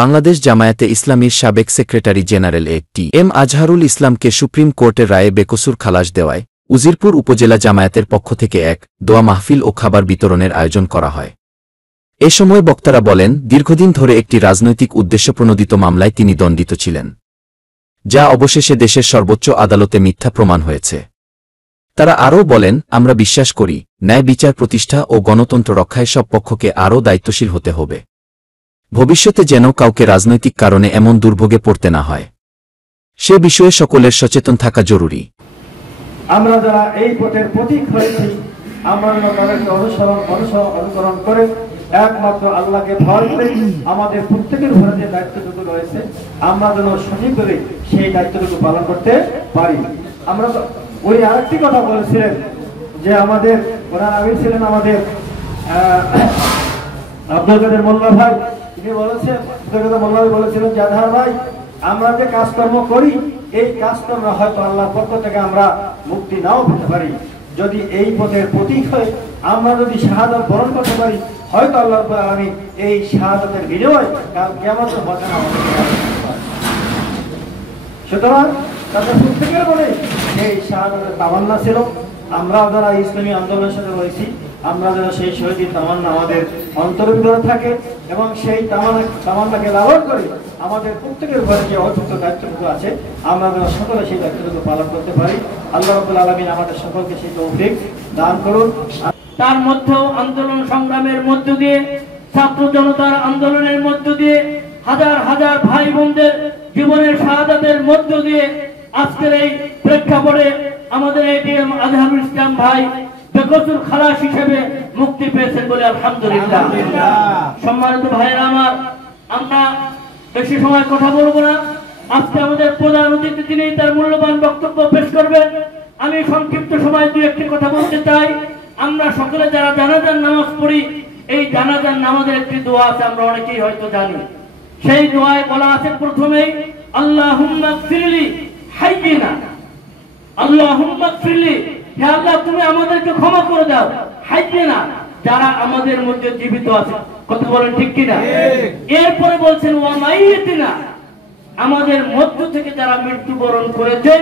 বাংলাদেশ জামায়াতে ইসলামীর সাবেক secretary general T M Azharul ইসলামকে সুপ্রিম কোর্টের রায়ে বেকসুর খালাস দেওয়ায় উজিরপুর উপজেলা জামায়াতের পক্ষ থেকে এক দোয়া মাহফিল ও খাবার বিতরণের আয়োজন করা হয়। এ সময় বক্তারা বলেন, দীর্ঘদিন ধরে একটি রাজনৈতিক উদ্দেশ্যপ্রণোদিত মামলায় তিনি দণ্ডিত ছিলেন, যা অবশেষে দেশের সর্বোচ্চ আদালতে মিথ্যা প্রমাণ হয়েছে। তারা আরও বলেন, আমরা বিশ্বাস করি ন্যায় বিচার প্রতিষ্ঠা ও গণতন্ত্র রক্ষায় সব পক্ষকে আরও দায়িত্বশীল হতে হবে। ভবিষ্যতে যেন কাউকে রাজনৈতিক কারণে এমন দুর্ভোগে পড়তে না হয়, সে বিষয়ে সকলের সচেতন থাকা জরুরি। আমরা যারা এই পথের প্রতীক হয়েছি, আমরা তাদেরকে অনুসরণ করে একমাত্র আল্লাহকে ভয় করে আমাদের প্রত্যেকের উপরে যে দায়িত্বটুকু রয়েছে, আমরা যেন সঠিকভাবে সেই দায়িত্বটুকু পালন করতে পারি। আমরা উনি আরেকটি কথা বলেছিলেন যে আমাদের ওনার আমির ছিলেন আমাদের আব্দুল কাদের মোল্লা ভাই, তিনি বলেছেন, আব্দুল কাদের মোল্লা ভাই বলেছিলেন যে আজহার ভাই, আমরা যে কাজকর্ম করি এই কাজকর্ম হয়তো আল্লাহর পক্ষ থেকে আমরা মুক্তি নাও পেতে পারি। যদি এই পথের প্রতীক হয়ে আমরা যদি শাহাদাত বরণ করতে পারি, হয়তো আল্লাহ রাব্বুল আলামিন এই শাহাদাতের বিনিময় কাল কিয়ামতের ময়দানে আমাদের। সুতরাং তাদের প্রত্যেকের মনে এই শাহাদাতের তামান্না ছিল। আমরা যারা ইসলামী আন্দোলনের সাথে রয়েছি, আমরা যেন সেই শহীদের তামান্না আমাদের অন্তরের ভিতরে থাকে এবং সেই তামান্নাকে লালন করে আমাদের প্রত্যেকের উপরে যে অযুক্ত দায়িত্বটুকু আছে, আমরা যেন সকলে সেই দায়িত্বটুকু পালন করতে পারি। আল্লাহ রাব্বুল আলামিন আমাদের সকলকে সেই তৌফিক দান করুন। তার মধ্যেও আন্দোলন সংগ্রামের মধ্য দিয়ে, ছাত্র জনতার আন্দোলনের মধ্য দিয়ে, হাজার হাজার ভাই বোনদের জীবনের শাহাদাতের মধ্য দিয়ে আজকের এই প্রেক্ষাপটে আমাদের এটিএম আজহারুল ইসলাম ভাই বেকসুর খালাস হিসেবে মুক্তি পেয়েছেন বলে আলহামদুলিল্লাহ। সম্মানিত ভাইয়েরা আমার, আমরা বেশি সময় কথা বলবো না। আজকে আমাদের প্রধান অতিথি তিনি তার মূল্যবান বক্তব্য পেশ করবেন। আমি সংক্ষিপ্ত সময় দুই একটি কথা বলতে চাই। আমরা সকলে যারা জানাজার নামাজ পড়ি, এই জানাজার নামাজের একটি দোয়া আছে, আমরা অনেকেই হয়তো জানি। সেই দোয়ায় বলা আছে প্রথমেই, আল্লাহুম্মা গফিরলি হাইয়িনা, আল্লাহুম্মা গফিরলি, হে আল্লাহ তুমি আমাদেরকে ক্ষমা করে দাও, হাইয়িনা, যারা আমাদের মধ্যে জীবিত আছে। কথা বলেন ঠিক কিনা? এরপরে বলছেন ওয়া মাইয়িতিনা, আমাদের মধ্য থেকে যারা মৃত্যুবরণ করেছেন।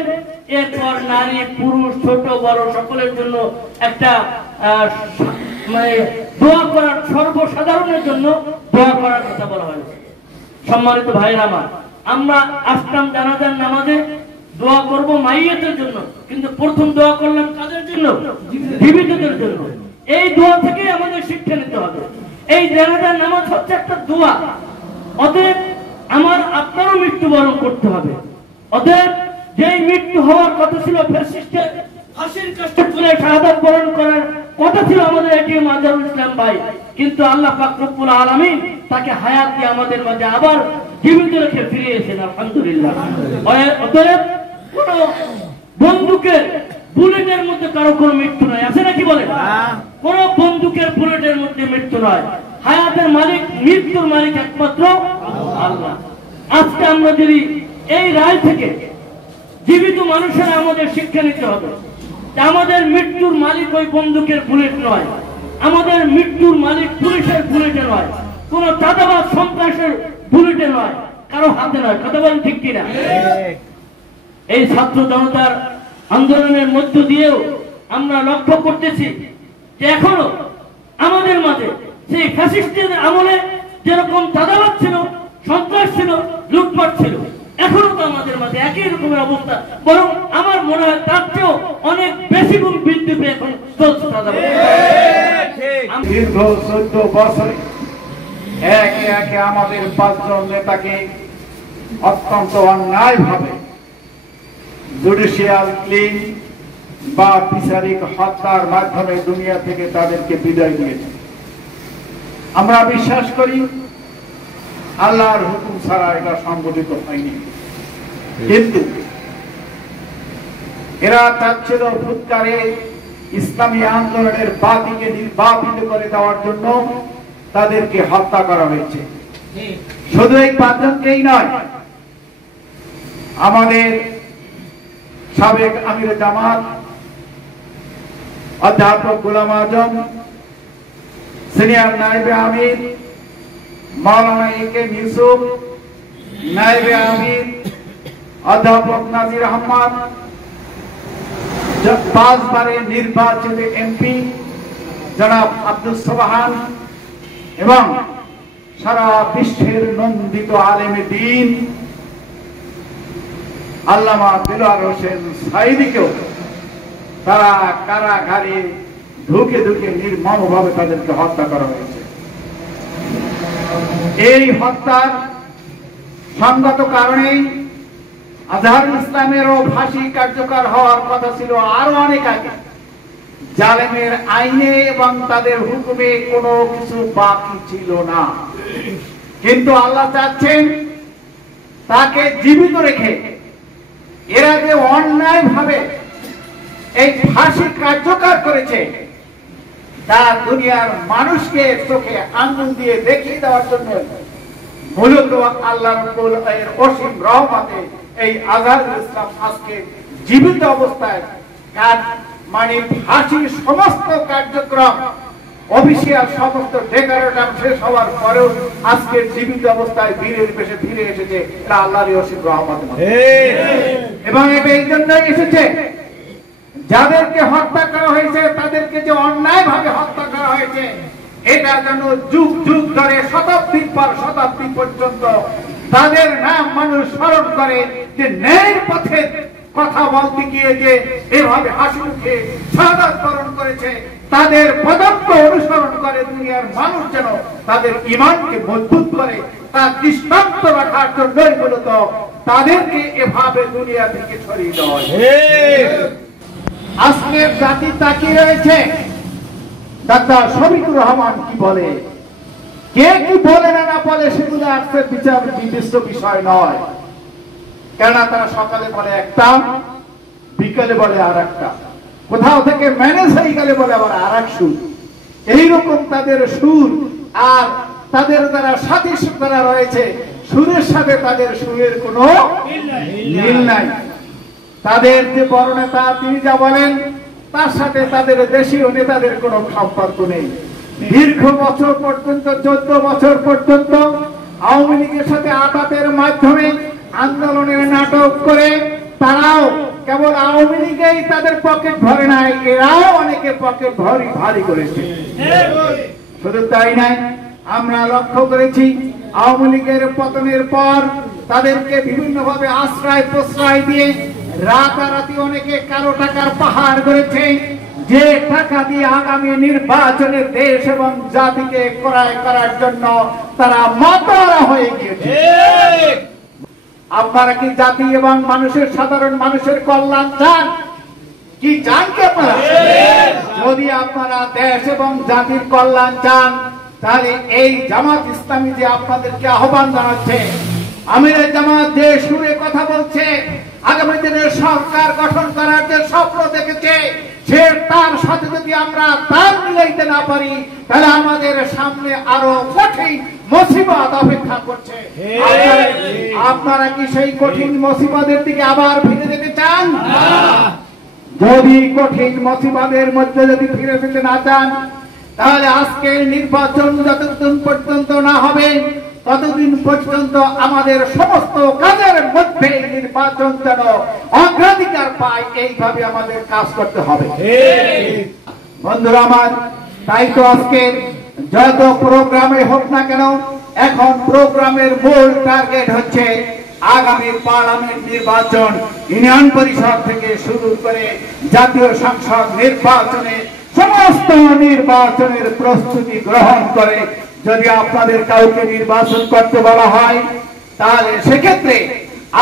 এরপর নারী পুরুষ ছোট বড় সকলের জন্য একটা মানে দোয়া করার, সর্বসাধারণের জন্য দোয়া করার কথা বলা হয়েছে। সম্মানিত ভাইরা আমার, আমরা আসলাম জানাজার নামাজে, দোয়া করব মাইয়াতের জন্য, কিন্তু প্রথম দোয়া করলাম কাদের জন্য? জীবিতদের জন্য। এই দোয়া থেকে আমাদের শিক্ষা নিতে হবে। এই জানাজার নামাজ হচ্ছে একটা দোয়া। অতএব আমার আপনারও মৃত্যুবরণ করতে হবে। অতএব যেই মৃত্যু হওয়ার কথা ছিল, ফ্যাসিস্টের ফাঁসির কাস্টে তুলে শাহাদাত বরণ করার কথা ছিল আমাদের এটিএম আজহারুল ইসলাম ভাই, কিন্তু আল্লাহ পাক রব্বুল আলামিন তাকে হায়াত দিয়ে আমাদের মাঝে আবার জীবিত রেখে ফিরিয়েছেন, আলহামদুলিল্লাহ। অতএব কোন বন্দুকের বুলেটের মধ্যে কারো কোনো মৃত্যু নয়, আছে নাকি বলে? কোন বন্দুকের বুলেটের মধ্যে মৃত্যু নয়। হায়াতের মালিক, মৃত্যুর মালিক একমাত্র আল্লাহ। আজকে আমরা যদি এই রায় থেকে জীবিত মানুষেরা আমাদের শিক্ষা নিতে হবে, আমাদের মৃত্যুর মালিক ওই বন্দুকের বুলেট নয়, আমাদের মৃত্যুর মালিক পুলিশের বুলেটে নয়, কোন চাঁদাবাজ সন্ত্রাসের বুলেটে নয়, কারো হাতে নয়। কথা বলেন ঠিক কিনা? এই ছাত্র জনতার আন্দোলনের মধ্য দিয়েও আমরা লক্ষ্য করতেছি যে এখনো আমাদের মাঝে সেই ফ্যাসিস্টের আমলে যেরকম চাঁদাবাজ ছিল, সন্ত্রাস ছিল, লুটপাট ছিল, এখনো তো আমাদের মাঝে একই রকমের অবস্থা, বরং আমার মনে হয় তার চেয়েও অনেক বেশি গুণ বৃদ্ধি পেয়ে এখন চলছে চাঁদাবাজ। দীর্ঘ 14 বছরে একে একে আমাদের 5 জন নেতাকে অত্যন্ত অন্যায়ভাবে জুডিশিয়াল ক্লিন বা বিচারিক হত্যার মাধ্যমে দুনিয়া থেকে তাদেরকে বিদায় দিয়েছে। আমরা বিশ্বাস করি আল্লাহর হুকুম ছাড়া এটা সংগঠিত হয়নি, কিন্তু এরা চাচ্ছিল ফুৎকারে ইসলামী আন্দোলনের বাতিকে নির্বাপিত করে দেওয়ার জন্য তাদেরকে হত্যা করা হয়েছে। শুধু এই 5 জনকেই নয়, আমাদের সাবেক আমির জামাত অধ্যাপক গোলাম আজম, সিনিয়র নায়েবে আমির মাওলানা একে ইউসুফ, নায়েবে আমির অধ্যাপক নাজির আহমদ, 5 বারের নির্বাচিত এমপি জনাব আব্দুল সোবহান এবং সারা বিশ্বের নন্দিত আলেমে দ্বীন আল্লামা দিলওয়ার হোসেন সাঈদীকেও তারা কারাগারে ঢুকে ঢুকে নির্মমভাবে তাদেরকে হত্যা করা হয়েছে। এই হত্যার সঙ্গত কারণেই আজহারুল ইসলামেরও ফাঁসি কার্যকর হওয়ার কথা ছিল আরো অনেক আগে। জালেমের আইনে এবং তাদের হুকুমে কোনো কিছু বাকি ছিল না, কিন্তু আল্লাহ চাচ্ছেন তাকে জীবিত রেখে এরা যে অন্যায় ভাবে এই ফাঁসি কার্যকর করেছে তা দুনিয়ার মানুষকে চোখে আঙ্গুল দিয়ে দেখিয়ে দেওয়ার জন্য মূলত আল্লাহ রাব্বুল আলামিনের অসীম রহমতে এই আজহারুল ইসলাম আজকে জীবিত অবস্থায় মানে ফাঁসির সমস্ত কার্যক্রম অফিসিয়াল সমস্ত ডেকোরেশন শেষ হওয়ার পরেও আজকে জীবিত অবস্থায় বীরের বেশে ফিরে এসেছে। এটা আল্লাহর অসীম রহমত, এবং এটা এই জন্যই এসেছে যাদেরকে হত্যা করা হয়েছে তাদেরকে যে অন্যায় ভাবে হত্যা করা হয়েছে এটা যেন যুগ যুগ ধরে শতাব্দীর পর শতাব্দী পর্যন্ত তাদের নাম মানুষ স্মরণ করে যে ন্যায়ের পথে কথা বলতে গিয়ে যে এভাবে হাসি মুখে শাহাদাত বরণ করেছে তাদের পদক্ষ অনুসরণ করে দুনিয়ার মানুষ যেন তাদের ঈমানকে মজবুত করে তার দৃষ্টান্ত রাখার জন্যই মূলত তাদেরকে এভাবে দুনিয়া থেকে সরিয়ে দেওয়া হয়। আজকের জাতি তাকিয়ে রয়েছে ডাক্তার শফিকুর রহমান কি বলে, কে কি বলে না বলে সেগুলো আজকের বিচার নির্দিষ্ট বিষয় নয়। কেননা তারা সকালে বলে একটা, বিকালে বলে আর একটা, কোথাও থেকে ম্যানেজ হয়ে গেলে বলে আবার আর এক সুর। এইরকম তাদের সুর আর তাদের যারা সাথী যারা রয়েছে সুরের সাথে তাদের সুরের কোনো মিল নাই। তাদের যে বড় নেতা তিনি যা বলেন তার সাথে তাদের দেশীয় নেতাদের কোনো সম্পর্ক নেই। দীর্ঘ বছর পর্যন্ত 14 বছর পর্যন্ত আওয়ামী লীগের সাথে আঘাতের মাধ্যমে আন্দোলনের নাটক করে তারাও কেবল আওয়ামী লীগেই তাদের পকেট ভরে নাই, এরাও অনেকের পকেট ভারী করেছে। শুধু তাই নাই, আমরা লক্ষ্য করেছি আওয়ামী লীগের পতনের পর তাদেরকে বিভিন্নভাবে আশ্রয় প্রশ্রয় দিয়ে রাতারাতি অনেকে কালো টাকার পাহাড় করেছে, যে টাকা দিয়ে আগামী নির্বাচনে দেশ এবং জাতিকে ক্রয় করার জন্য তারা মাতারা হয়ে গিয়েছে। আপনারা কি জাতি এবং মানুষের সাধারণ মানুষের কল্যাণ চান? কি চান কি আপনারা? যদি আপনারা দেশ এবং জাতির কল্যাণ চান তাহলে এই জামাত ইসলামী যে আপনাদেরকে আহ্বান জানাচ্ছে, আমিরে জামাত যে সুরে কথা বলছে, আগামী দিনে সরকার গঠন করার যে স্বপ্ন দেখেছে, সে তার সাথে যদি আমরা তাল মিলাইতে না পারি তাহলে আমাদের সামনে আরো কঠিন মুসিবত অপেক্ষা করছে। আপনারা কি সেই কঠিন মুসিবতের দিকে আবার ফিরে যেতে চান? যদি কঠিন মুসিবতের মধ্যে যদি ফিরে যেতে না চান তাহলে আজকের নির্বাচন যতদিন পর্যন্ত না হবে ততদিন পর্যন্ত আমাদের সমস্ত কাজের মধ্যে নির্বাচন যেন অগ্রাধিকার পায় এইভাবে আমাদের কাজ করতে হবে। বন্ধুরা আমার, তাই তো আজকে যত প্রোগ্রামে হোক না কেন এখন প্রোগ্রামের মূল টার্গেট হচ্ছে আগামী পার্লামেন্ট নির্বাচন, ইউনিয়ন পরিষদ থেকে শুরু করে জাতীয় সংসদ নির্বাচনে সমস্ত নির্বাচনের প্রস্তুতি গ্রহণ করে যদি আপনাদের কাউকে নির্বাচন করতে বলা হয় তাহলে সেক্ষেত্রে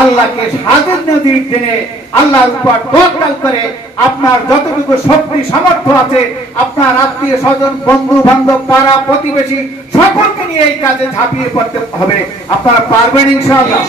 আল্লাহকে সাজের নদীর দিনে আল্লাহর উপর তাওয়াক্কুল করে আপনার যতটুকু শক্তি সামর্থ্য আছে আপনার আত্মীয় স্বজন বন্ধু বান্ধব পাড়া প্রতিবেশী সকলকে নিয়ে এই কাজে ঝাঁপিয়ে পড়তে হবে। আপনারা পারবেন ইনশাআল্লাহ?